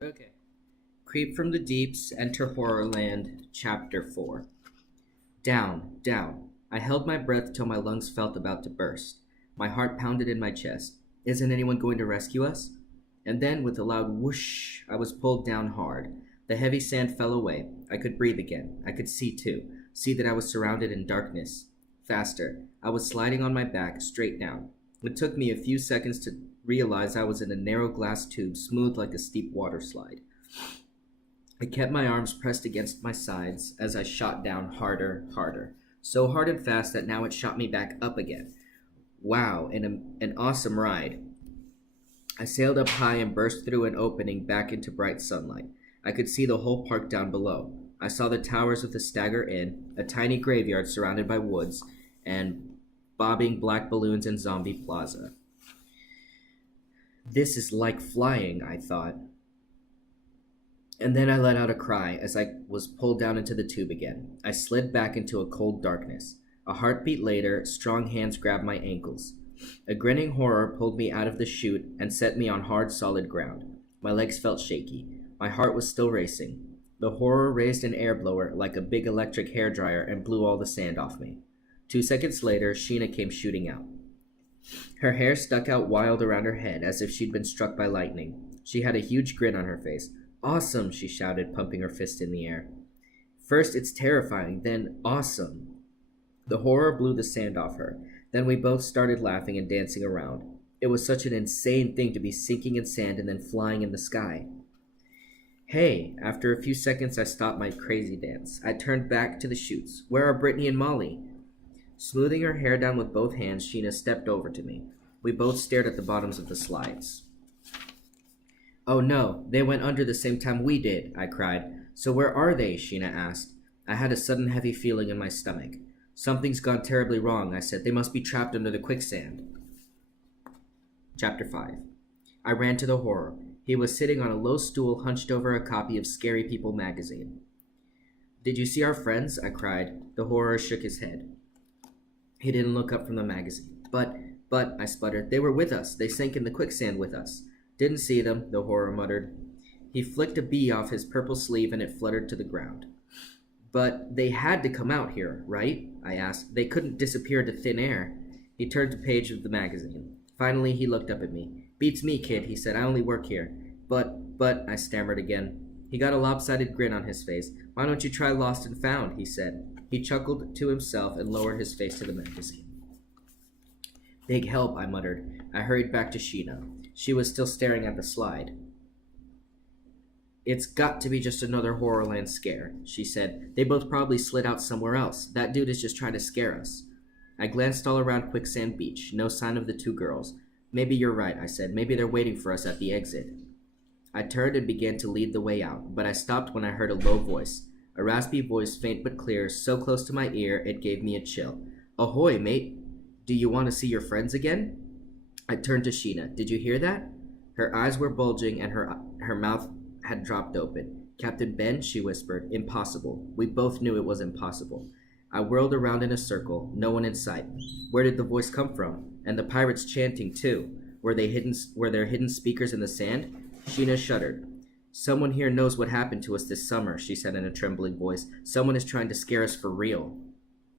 Okay. Creep from the Deeps, Enter Horrorland, Chapter 4. Down, down. I held my breath till my lungs felt about to burst. My heart pounded in my chest. Isn't anyone going to rescue us? And then, with a loud whoosh, I was pulled down hard. The heavy sand fell away. I could breathe again. I could see, too. See that I was surrounded in darkness. Faster. I was sliding on my back, straight down. It took me a few seconds to realize I was in a narrow glass tube, smooth like a steep water slide. I kept my arms pressed against my sides as I shot down harder, harder. So hard and fast that now it shot me back up again. Wow, an awesome ride. I sailed up high and burst through an opening back into bright sunlight. I could see the whole park down below. I saw the towers of the Stagger Inn, a tiny graveyard surrounded by woods, and bobbing black balloons in Zombie Plaza. This is like flying, I thought. And then I let out a cry as I was pulled down into the tube again. I slid back into a cold darkness. A heartbeat later, strong hands grabbed my ankles. A grinning horror pulled me out of the chute and set me on hard, solid ground. My legs felt shaky. My heart was still racing. The horror raised an air blower like a big electric hairdryer and blew all the sand off me. 2 seconds later, Sheena came shooting out. Her hair stuck out wild around her head as if she'd been struck by lightning. She had a huge grin on her face. "Awesome," she shouted, pumping her fist in the air. "First it's terrifying, then awesome." The horror blew the sand off her. Then we both started laughing and dancing around. It was such an insane thing to be sinking in sand and then flying in the sky. Hey, after a few seconds I stopped my crazy dance. I turned back to the chutes. Where are Brittany and Molly? Smoothing her hair down with both hands, Sheena stepped over to me. We both stared at the bottoms of the slides. "Oh no, they went under the same time we did," I cried. "So where are they?" Sheena asked. I had a sudden heavy feeling in my stomach. "Something's gone terribly wrong," I said. "They must be trapped under the quicksand." Chapter 5. I ran to the horror. He was sitting on a low stool hunched over a copy of Scary People magazine. "Did you see our friends?" I cried. The horror shook his head. He didn't look up from the magazine. But, I sputtered, "they were with us. They sank in the quicksand with us." "Didn't see them," the horror muttered. He flicked a bee off his purple sleeve and it fluttered to the ground. "But they had to come out here, right?" I asked. "They couldn't disappear into thin air." He turned a page of the magazine. Finally, he looked up at me. "Beats me, kid," he said. "I only work here." But, I stammered again. He got a lopsided grin on his face. "Why don't you try Lost and Found?" he said. He chuckled to himself and lowered his face to the magazine. "Big help," I muttered. I hurried back to Sheena. She was still staring at the slide. "It's got to be just another Horrorland scare," she said. "They both probably slid out somewhere else. That dude is just trying to scare us." I glanced all around Quicksand Beach. No sign of the two girls. "Maybe you're right," I said. "Maybe they're waiting for us at the exit." I turned and began to lead the way out, but I stopped when I heard a low voice. A raspy voice, faint but clear, so close to my ear it gave me a chill. "Ahoy, mate! Do you want to see your friends again?" I turned to Sheena. "Did you hear that?" Her eyes were bulging and her mouth had dropped open. "Captain Ben," she whispered. "Impossible." We both knew it was impossible. I whirled around in a circle. No one in sight. Where did the voice come from? And the pirates chanting, too. Were there hidden speakers in the sand? Sheena shuddered. "Someone here knows what happened to us this summer," she said in a trembling voice. "Someone is trying to scare us for real."